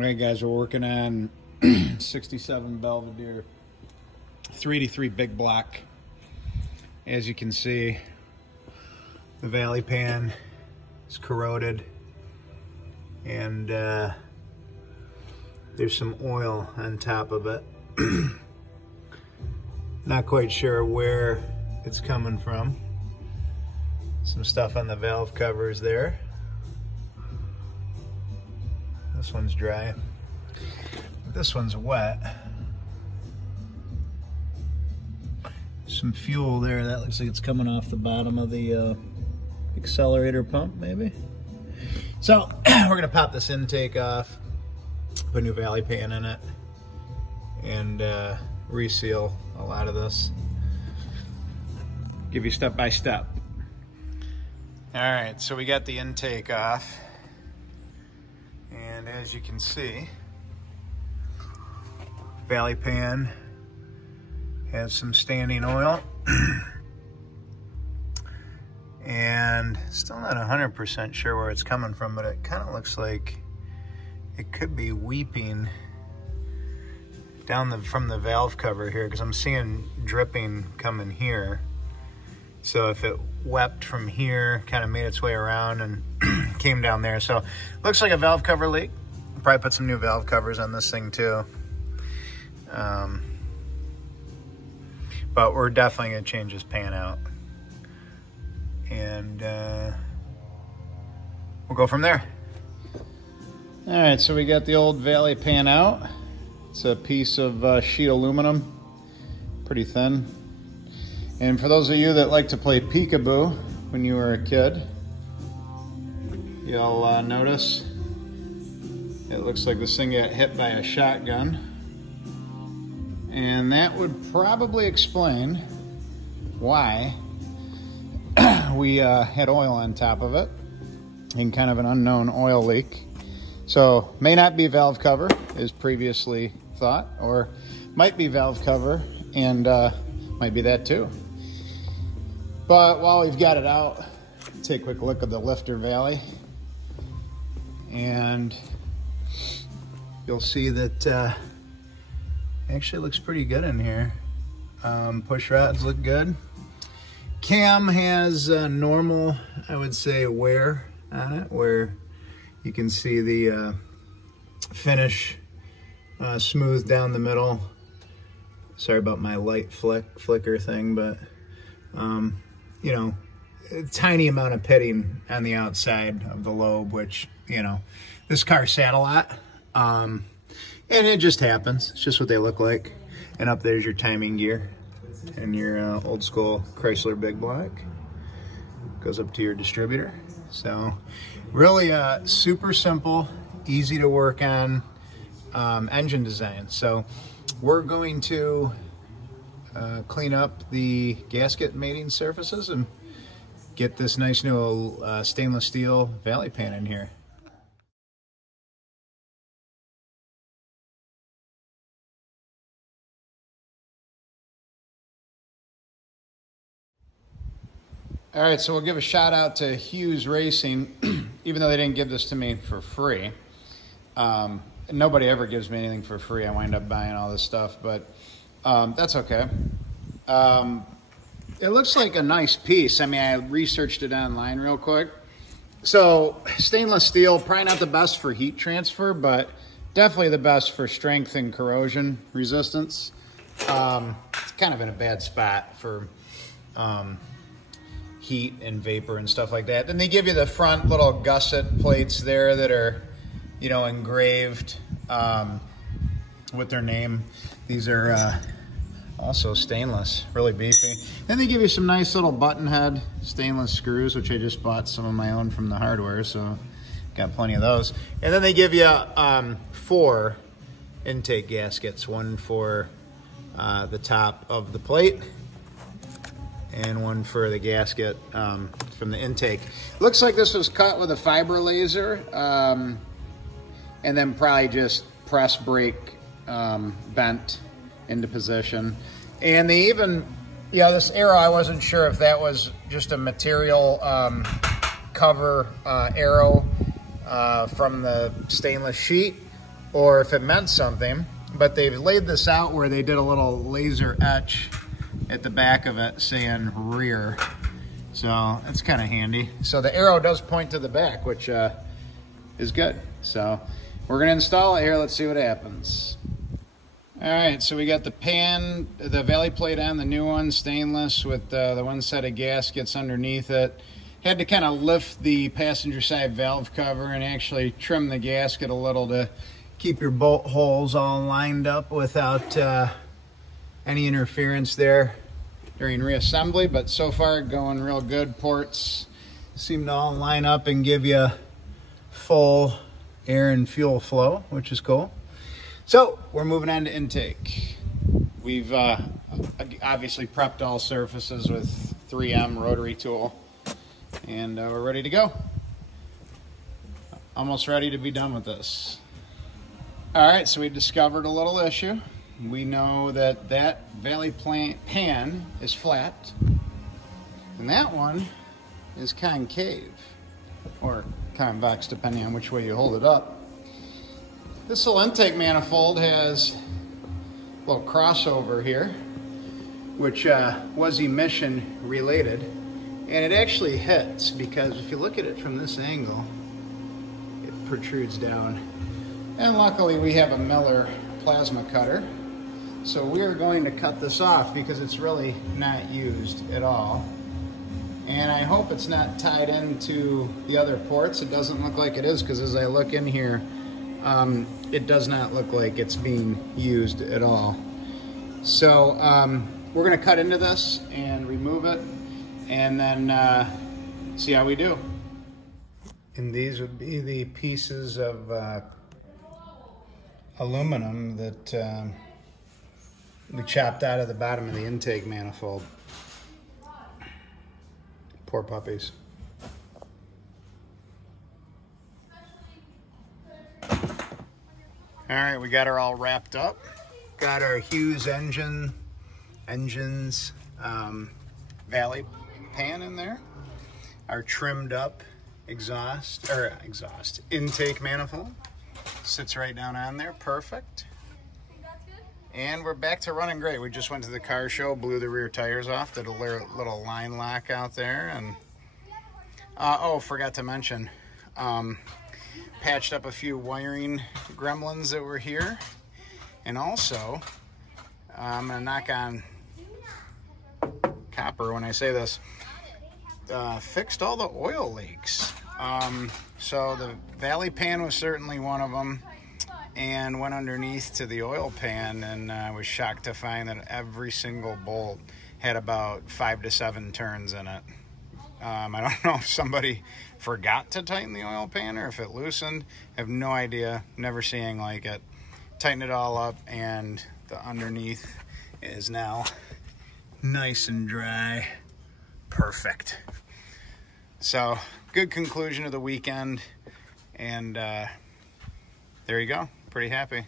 Alright guys, we're working on 67 Belvedere 383 big block. As you can see, the valley pan is corroded and there's some oil on top of it. Not quite sure where it's coming from. Some stuff on the valve covers there. This one's dry. This one's wet. Some fuel there. That looks like it's coming off the bottom of the accelerator pump, maybe. So we're gonna pop this intake off, put a new valley pan in it, and reseal a lot of this. Give you step by step. All right, so we got the intake off. And as you can see, valley pan has some standing oil. And still not 100% sure where it's coming from, but it kind of looks like it could be weeping down from the valve cover here, because I'm seeing dripping coming here. So if it wept from here, kind of made its way around and came down there. So looks like a valve cover leak. Probably put some new valve covers on this thing too. But we're definitely gonna change this pan out. And we'll go from there. All right, so we got the old valley pan out. It's a piece of sheet aluminum, pretty thin. And for those of you that like to play peekaboo when you were a kid, you'll notice it looks like this thing got hit by a shotgun. And that would probably explain why we had oil on top of it and kind of an unknown oil leak. So may not be valve cover as previously thought, or might be valve cover and might be that too. But while we've got it out, take a quick look at the lifter valley, and you'll see that actually looks pretty good in here. Push rods look good. Cam has normal, I would say, wear on it, where you can see the finish smooth down the middle. Sorry about my light flicker thing, but you know, a tiny amount of pitting on the outside of the lobe, which, you know, this car sat a lot. And it just happens. It's just what they look like. And up there's your timing gear and your old school Chrysler big block. Goes up to your distributor. So really super simple, easy to work on engine design. So we're going to clean up the gasket mating surfaces and get this nice new stainless steel valley pan in here. All right, so we'll give a shout out to Hughes Racing, even though they didn't give this to me for free. Nobody ever gives me anything for free. I wind up buying all this stuff, but that's okay. It looks like a nice piece. I mean, I researched it online real quick. So stainless steel, probably not the best for heat transfer, but definitely the best for strength and corrosion resistance. It's kind of in a bad spot for heat and vapor and stuff like that. Then they give you the front little gusset plates there that are, you know, engraved with their name. These are also stainless, really beefy. Then they give you some nice little button head stainless screws, which I just bought some of my own from the hardware, so got plenty of those. And then they give you 4 intake gaskets, one for the top of the plate and one for the gasket from the intake. Looks like this was cut with a fiber laser and then probably just press brake bent into position. And they even, yeah, this arrow, I wasn't sure if that was just a material cover arrow from the stainless sheet, or if it meant something, but they've laid this out where they did a little laser etch at the back of it saying rear. So that's kind of handy. So the arrow does point to the back, which is good. So we're gonna install it here. Let's see what happens. All right, so we got the pan, the valley plate on, the new one, stainless with the one set of gaskets underneath it. Had to kind of lift the passenger side valve cover and actually trim the gasket a little to keep your bolt holes all lined up without any interference there during reassembly, but so far going real good. Ports seem to all line up and give you full air and fuel flow, which is cool. So we're moving on to intake. We've obviously prepped all surfaces with 3M rotary tool, and we're ready to go. Almost ready to be done with this. All right, so we discovered a little issue. We know that that valley pan is flat, and that one is concave, or convex, depending on which way you hold it up. This little intake manifold has a little crossover here, which was emission related, and it actually hits because if you look at it from this angle, it protrudes down. And luckily we have a Miller plasma cutter, so we're going to cut this off because it's really not used at all. And I hope it's not tied into the other ports. It doesn't look like it is, because as I look in here, it does not look like it's being used at all. So we're going to cut into this and remove it, and then see how we do. And these would be the pieces of aluminum that we chopped out of the bottom of the intake manifold. Poor puppies. All right, we got her all wrapped up. Got our Hughes Engines valley pan in there. Our trimmed up intake manifold sits right down on there, perfect. And we're back to running great. We just went to the car show, blew the rear tires off, did a little line lock out there, and oh, forgot to mention, patched up a few wiring gremlins that were here, and also I'm gonna knock on copper when I say this, fixed all the oil leaks. So the valley pan was certainly one of them, and went underneath to the oil pan, and I was shocked to find that every single bolt had about 5 to 7 turns in it. I don't know if somebody forgot to tighten the oil pan or if it loosened. I have no idea, never seeing like it. Tighten it all up, and the underneath is now nice and dry. Perfect. So good conclusion of the weekend, and there you go. Pretty happy.